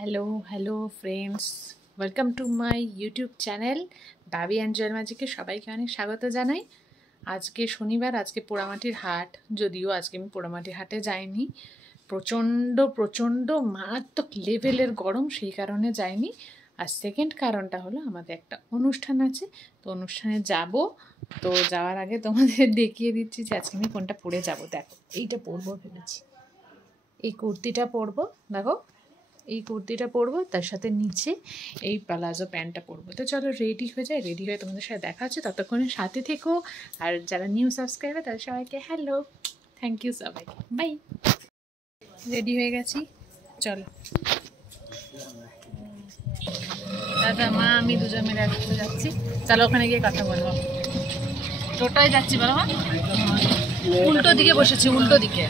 Hello friends, welcome to my YouTube channel Bobby and Joel ম্যাজিকে সবাইকে অনেক স্বাগত জানাই। আজকে শনিবার, আজকে পোড়ামাটির হাট। যদিও আজকে আমি পোড়ামাটির হাটে যাইনি, প্রচণ্ড মারাত্মক লেভেলের গরম, সেই কারণে যাইনি। আর সেকেন্ড কারণটা হলো আমাদের একটা অনুষ্ঠান আছে, তো অনুষ্ঠানে যাব। তো যাওয়ার আগে তোমাদের দেখিয়ে দিচ্ছি যে আজকে আমি কোনটা পরে যাব। দেখো, এইটা পরবো ভেবেছি, এই কুর্তিটা পরবো। দেখো, এই কুর্তিটা পরবো, তার সাথে নিচে এই প্লাজো প্যান্টটা পরবো। তো চলো রেডি হয়ে যায়, রেডি হয়ে তোমাদের সাথে দেখা হচ্ছে। ততক্ষণে সাথে থেকো। আর যারা নিউ সাবস্ক্রাইবার তাদের সবাইকে হ্যালো, থ্যাংক ইউ সবাইকে, বাই। রেডি হয়ে গেছি, চলো। দাদা মা আমি দুজন মিলে একসাথে যাচ্ছি, চলো ওখানে গিয়ে কথা বলবো। টোটায় যাচ্ছি, বলো মা। উল্টো দিকে বসেছি, উল্টো দিকে।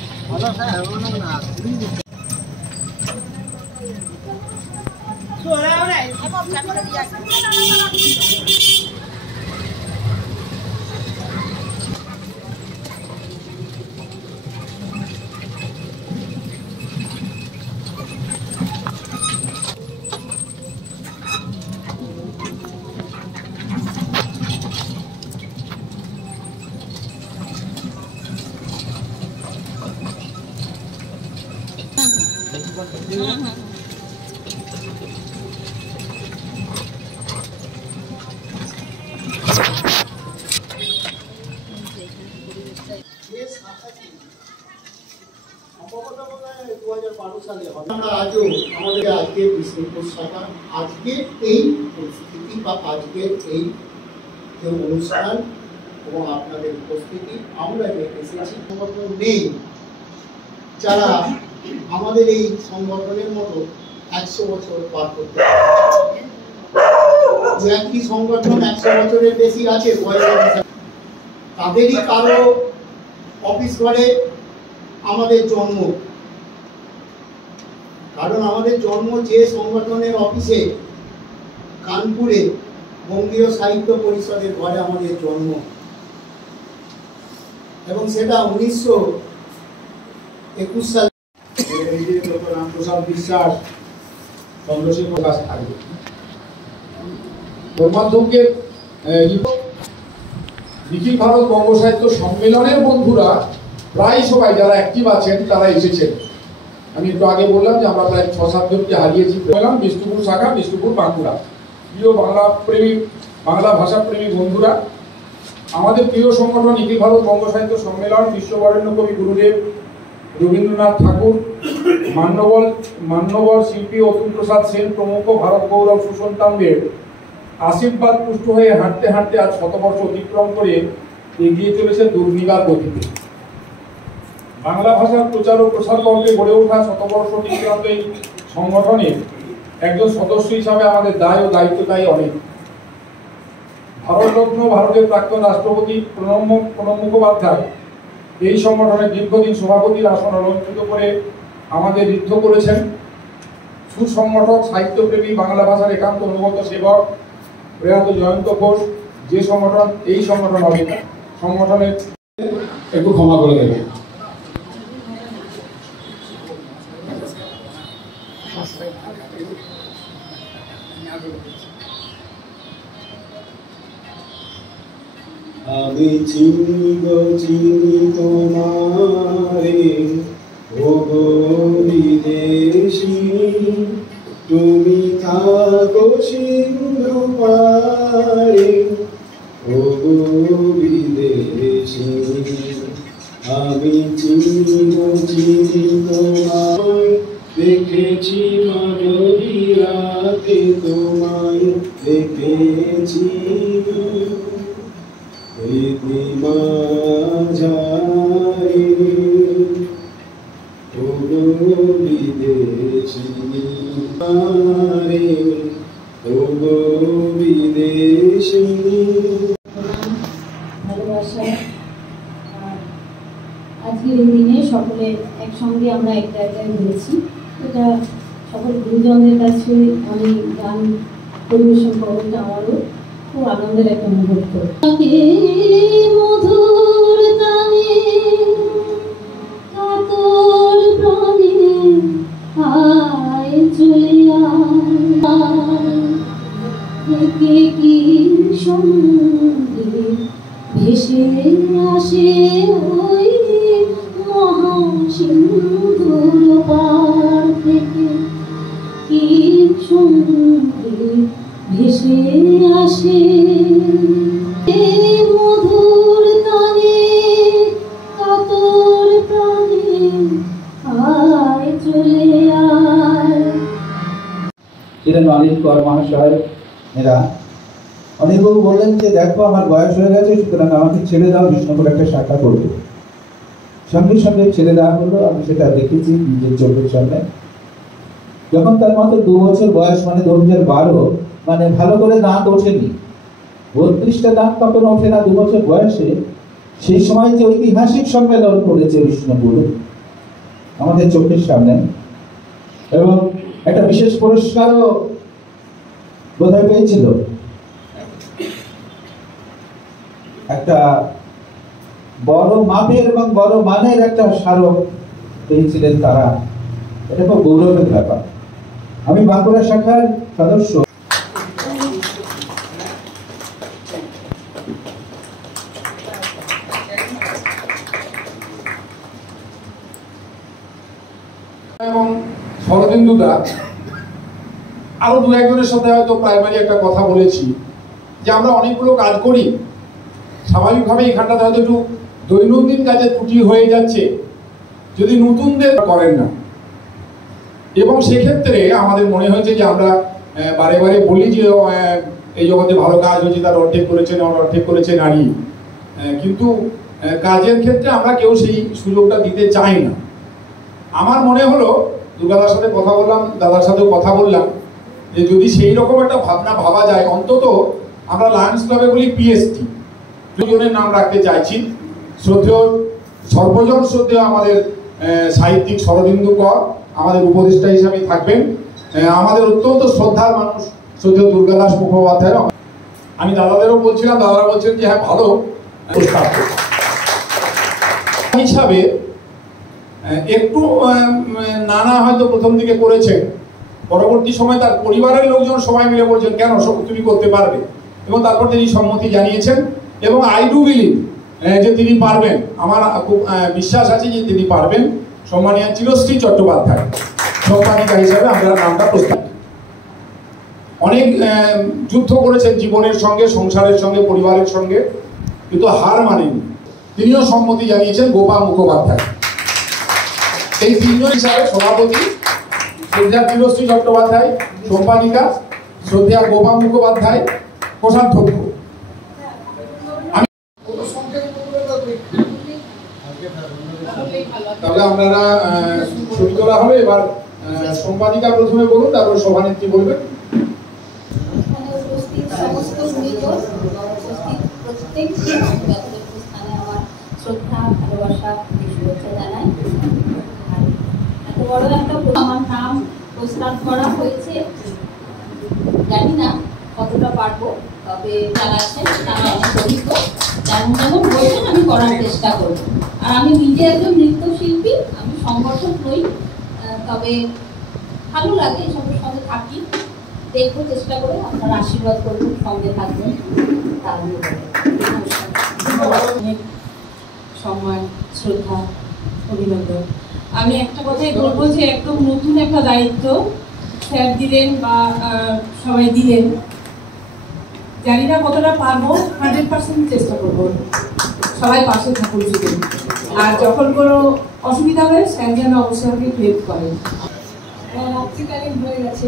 আমরা আজও আমাদের আজকের বিষ্ণুপুর শাখা আজকের এই পরিস্থিতি বা আজকের এই যে অনুষ্ঠান এবং আপনাদের উপস্থিতি, আমরা এসেছি সংগঠন নেই যারা আমাদের এই সংগঠনের মতো 100 বছর পার করতে একটি সংগঠন 100 বছরের বেশি আছে, তাদেরই কারো অফিস ঘরে আমাদের জন্ম। কারণ আমাদের জন্ম যে সংগঠনের অফিসে, কানপুরে বঙ্গীয় সাহিত্য পরিষদের ঘরে আমাদের জন্ম, এবং সেটা 1921 সালে। রামপ্রসাদ বিশ্বাস, চন্দ্রশেখর প্রকাশ থাকবে মাধ্যমকে নিখিল ভারত বঙ্গ সাহিত্য সম্মেলনের বন্ধুরা প্রায় সবাই যারা অ্যাক্টিভ আছেন তারা এসেছেন। আমি একটু আগে বললাম যে আমরা প্রায় 6-7 জনকে হারিয়েছি। বললাম বিষ্ণুপুর শাখা, বিষ্ণুপুর বাঁকুড়া। প্রিয় বাংলা প্রেমী, বাংলা ভাষা প্রেমী বন্ধুরা, আমাদের প্রিয় সংগঠন নিখিল ভারত বঙ্গ সাহিত্য সম্মেলন বিশ্ববরেণ্য কবি গুরুদেব রবীন্দ্রনাথ ঠাকুর, মান্যবর শিল্পী অতুল প্রসাদ সেন প্রমুখ ভারত গৌরব সুসন্তানদের আশীর্বাদ পুষ্ট হয়ে হাঁটতে হাঁটতে আজ 100 বর্ষ অতিক্রম করে এগিয়ে চলেছে দুর্নিবার গতিতে। বাংলা ভাষার প্রচার ও প্রসার কর্মে গড়ে ওঠা 100 বর্ষ অতিক্রান্ত এই সংগঠনের একজন সদস্য হিসাবে আমাদের দায় ও দায়িত্ব তাই অনেক। ভারতরত্ন ভারতের প্রাক্তন রাষ্ট্রপতি প্রণব মুখোপাধ্যায় এই সংগঠনের দীর্ঘদিন সভাপতির আসন অলঙ্কৃত করে আমাদের ঋদ্ধ করেছেন। সুসংগঠক, সাহিত্যপ্রেমী, বাংলা ভাষার একান্ত অনুগত সেবক প্রয়াত জয়ন্ত ঘোষ যে সংগঠন, এই সংগঠন হবে সংগঠনের একটু ক্ষমা করে দেবে। আমি চিনি তোমারে ও গো বিদেশী, তুমি থাকো সিন্ধু পারে ও গো বিদেশী। আমি চিনি তোমায়, দেখেছি মানবী রাতে তোমায় দেখেছি, ভালোবাসা। আজকের এই দিনে সকলে একসঙ্গে আমরা এক জায়গায় হয়েছি, এটা সকল গুরুজনদের কাছে আমি গান পরিবেশন করবো, এটা আমারও খুব আনন্দের একটা মুহূর্ত। মধুর তানে কাতর প্রাণে আয় চলিয়া থেকে কি সঙ্গে ভেসে আসে ওই মহাসিন্ধুর পার থেকে কি সঙ্গে ভেসে আসে মধুর তানে কাতর প্রাণে আয় চলে আয়। ছিলেন অনিল কর মহাশয়। এরা অনিলবাবু বললেন যে দেখো আমার বয়স হয়ে গেছে, সুতরাং আমাকে ছেড়ে দাও, বিষ্ণুপুর একটা শাখা করবে। সঙ্গে সঙ্গে ছেড়ে দেওয়া হলো। আমি সেটা দেখেছি নিজের চোখের সামনে। যখন তার মাত্র 2 বছর বয়স, মানে 2012, মানে ভালো করে দাঁত ওঠেনি, 32টা দাঁত তখন ওঠে না 2 বছর বয়সে। সেই সময় যে ঐতিহাসিক সম্মেলন করেছে বিষ্ণুপুরে আমাদের চোখের সামনে, এবং একটা বিশেষ পুরস্কারও বোধহয় পেয়েছিল। একটা বড় মাপের এবং বড় মানের একটা স্মারক পেয়েছিলেন তারা। এটা খুব গৌরবের ব্যাপার। আমি বাঁকুড়া শাখার সদস্য। এবং শরদিন্দুদা আরো 2-1 জনের সাথে হয়তো প্রাইমারি একটা কথা বলেছি যে আমরা অনেকগুলো কাজ করি, স্বাভাবিকভাবে এখানটাতে হয়তো একটু দৈনন্দিন কাজে ত্রুটি হয়ে যাচ্ছে যদি নতুনদের করেন না। এবং সেক্ষেত্রে আমাদের মনে হয়েছে যে আমরা বারে বারে বলি যে এই জগতে ভালো কাজ হয়েছে, তার অর্ধেক করেছে নারী, কিন্তু কাজের ক্ষেত্রে আমরা কেউ সেই সুযোগটা দিতে চাই না। আমার মনে হলো, দুর্গাদার সাথে কথা বললাম, দাদার সাথেও কথা বললাম, যে যদি সেই রকম একটা ভাবনা ভাবা যায়, অন্তত আমরা লায়ন্স ক্লাবে বলি পিএসটি, 2 জনের নাম রাখতে চাইছি। শ্রদ্ধেয় সর্বজন শ্রদ্ধেয় আমাদের সাহিত্যিক শরদিন্দু কর আমাদের উপদেষ্টা হিসাবে থাকবেন। আমাদের অত্যন্ত শ্রদ্ধার মানুষ শ্রদ্ধেয় দুর্গাদাস মুখোপাধ্যায়। আমি দাদাদেরও বলছিলাম, দাদারা বলছেন যে হ্যাঁ ভালো হিসাবে একটু নানা হয়তো প্রথম দিকে করেছেন, পরবর্তী সময় তার পরিবারের লোকজন সবাই মিলে বলছেন কেন তুমি করতে পারবে, এবং তারপর তিনি সম্মতি জানিয়েছেন। এবং আই ডু বিলিভ যে তিনি পারবেন, আমার খুব বিশ্বাস আছে যে তিনি পারবেন। সম্মানীয় চিরশ্রী চট্টোপাধ্যায় সম্পাদিকা হিসাবে আমরা নামটা প্রস্তাব। অনেক যুদ্ধ করেছেন জীবনের সঙ্গে, সংসারের সঙ্গে, পরিবারের সঙ্গে, কিন্তু হার মানেননি। তিনিও সম্মতি জানিয়েছেন। গোপা মুখোপাধ্যায় এই 3 জন হিসাবে সভাপতি শ্রদ্ধা চিরশ্রী চট্টোপাধ্যায়, সম্পাদিকা শ্রদ্ধা গোপা মুখোপাধ্যায়, কোষাধ্যক্ষ। তাহলে আপনারা ছবি তোলা হবে। এবার সম্পাদিকা প্রথমে বলুন, তারপর সভানেত্রী বলবেন। আমার নাম প্রস্তাব করা হয়েছে, জানি না কতটা পারবো, তবে যারা আছেন তারা অনেক অভিজ্ঞ, যেমন বলছেন আমি করার চেষ্টা করবো। আর আমি নিজে একজন নৃত্যশিল্পী, আমি সংগঠক নই, তবে ভালো লাগে এসবের সঙ্গে থাকি, দেখবো চেষ্টা করে, আপনারা আশীর্বাদ করবেন, সঙ্গে থাকবেন। তাহলে সম্মান, শ্রদ্ধা, অভিনন্দন। আমি একটা কথাই বলবো যে একদম নতুন একটা দায়িত্ব স্যার দিলেন বা সবাই দিলেন, জানি না কতটা পারবো, 100% চেষ্টা করবো, সবাই পাশে থাকুন শুধু। আর যখন কোনো অসুবিধা হয় স্যার যেন অবশ্যই আমাকে হেল্প করেন। রাত্রিকালীন হয়ে গেছে,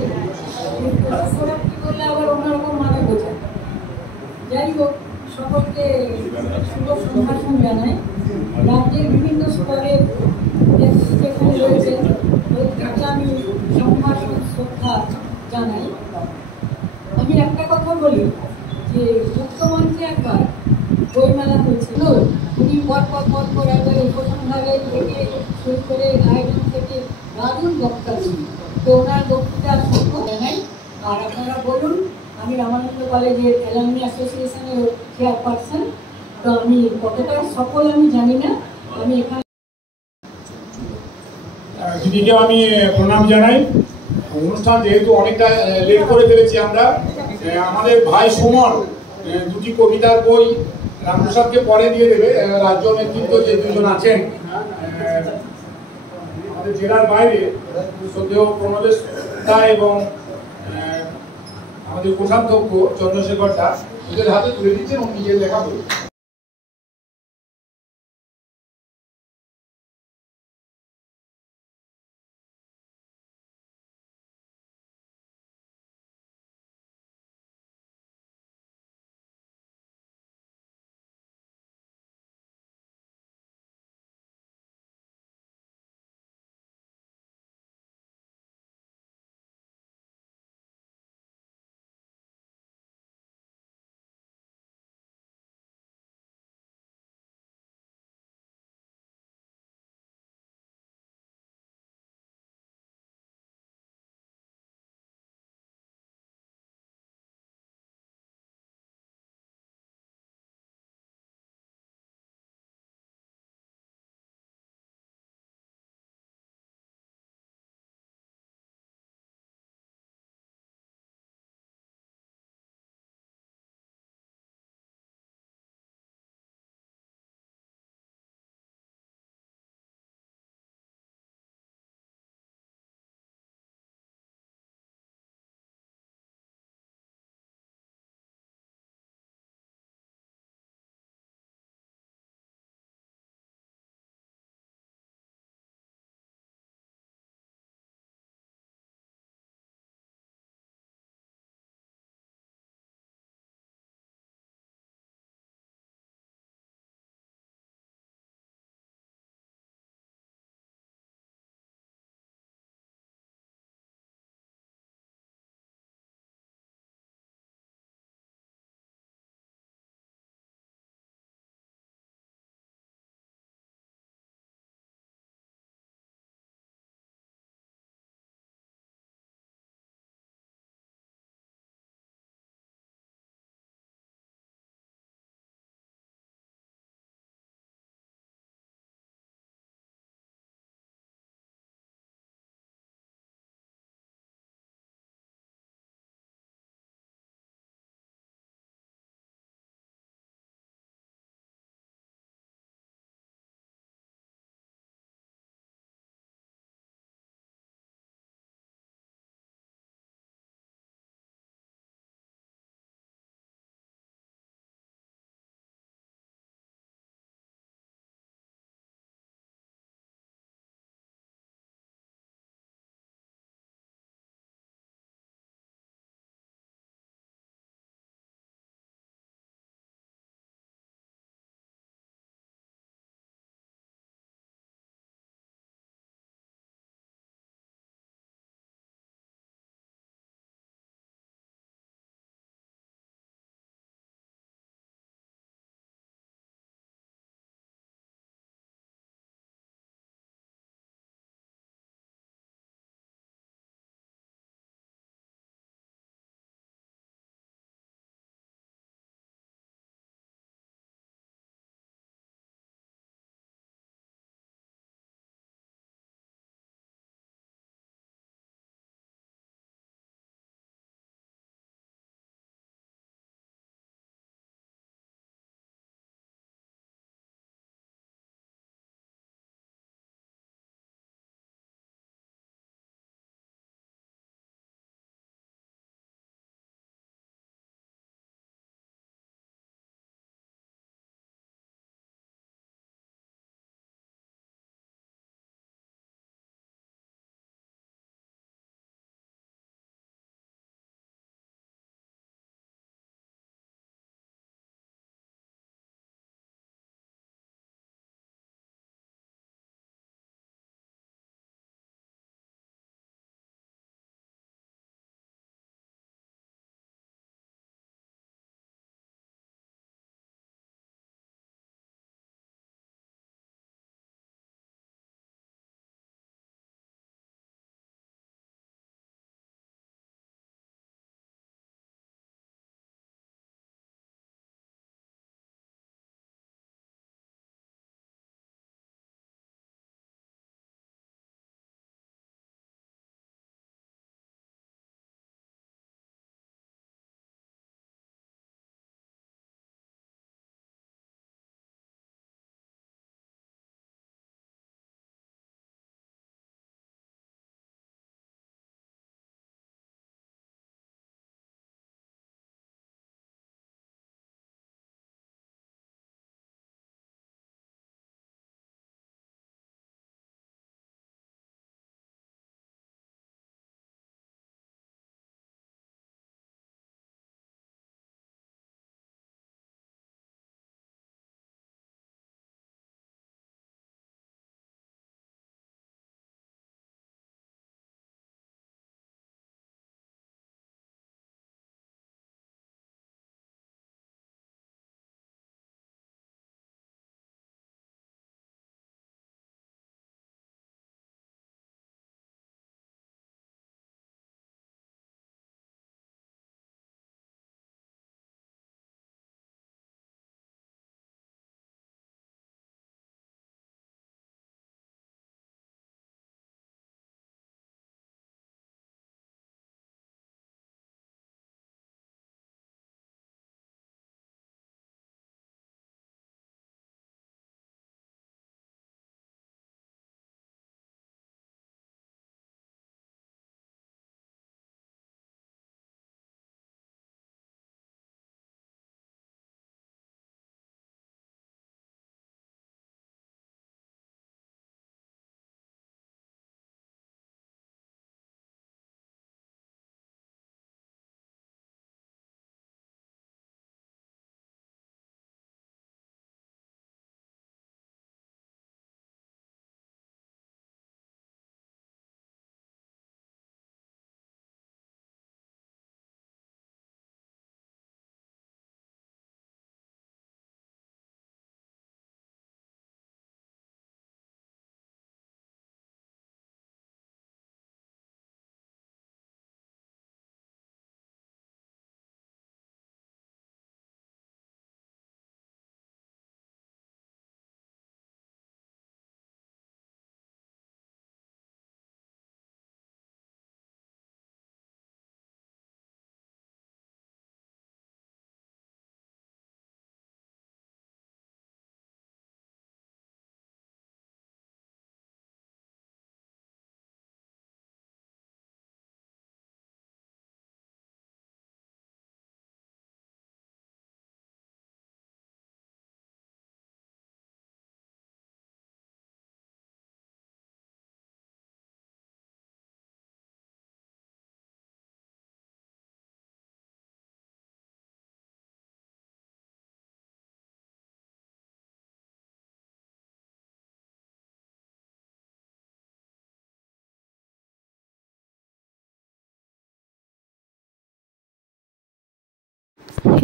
করলে আবার অন্যরকম মানে বোঝায়। যাই হোক, সকলকে শুভ সম্ভাষণ জানাই। রাজ্যের বিভিন্ন স্তরে যেখানে রয়েছে প্রত্যেককে আমি সম্ভাষণ শ্রদ্ধা জানাই। আমি একটা কথা বলি যে মুক্তমঞ্চে একবার বইমেলা হয়েছিল, উনি পর একবার উপসংহারের থেকে শুরু করে আয়োজন থেকে দারুণ বক্তা ছিলেন। তো ওনার বক্তৃতা সত্য জানাই। আর আপনারা বলুন, আমি রামানন্দ কলেজের অ্যালামনি অ্যাসোসিয়েশনের চেয়ারপারসন, তো আমি কতটা সফল আমি জানি না। আমি এখানে দিদিকে আমি প্রণাম জানাই। অনুষ্ঠান যেহেতু অনেকটা লেট করে ফেলেছি আমরা, আমাদের ভাই সুমন দুটি কবিতার বই রামপ্রসাদকে পরে দিয়ে দেবে। রাজ্য নেতৃত্ব যে দুজন আছেন আমাদের জেলার বাইরে, শ্রদ্ধেয় প্রণবেশ দা এবং আমাদের কোষাধ্যক্ষ চন্দ্রশেখর দাস, ওদের হাতে তুলে দিচ্ছেন ও নিজের লেখা বই।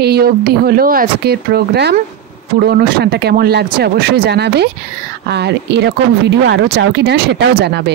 এই অবধি হলো আজকের প্রোগ্রাম। পুরো অনুষ্ঠানটা কেমন লাগছে অবশ্যই জানাবে, আর এরকম ভিডিও আরও চাও কি না সেটাও জানাবে।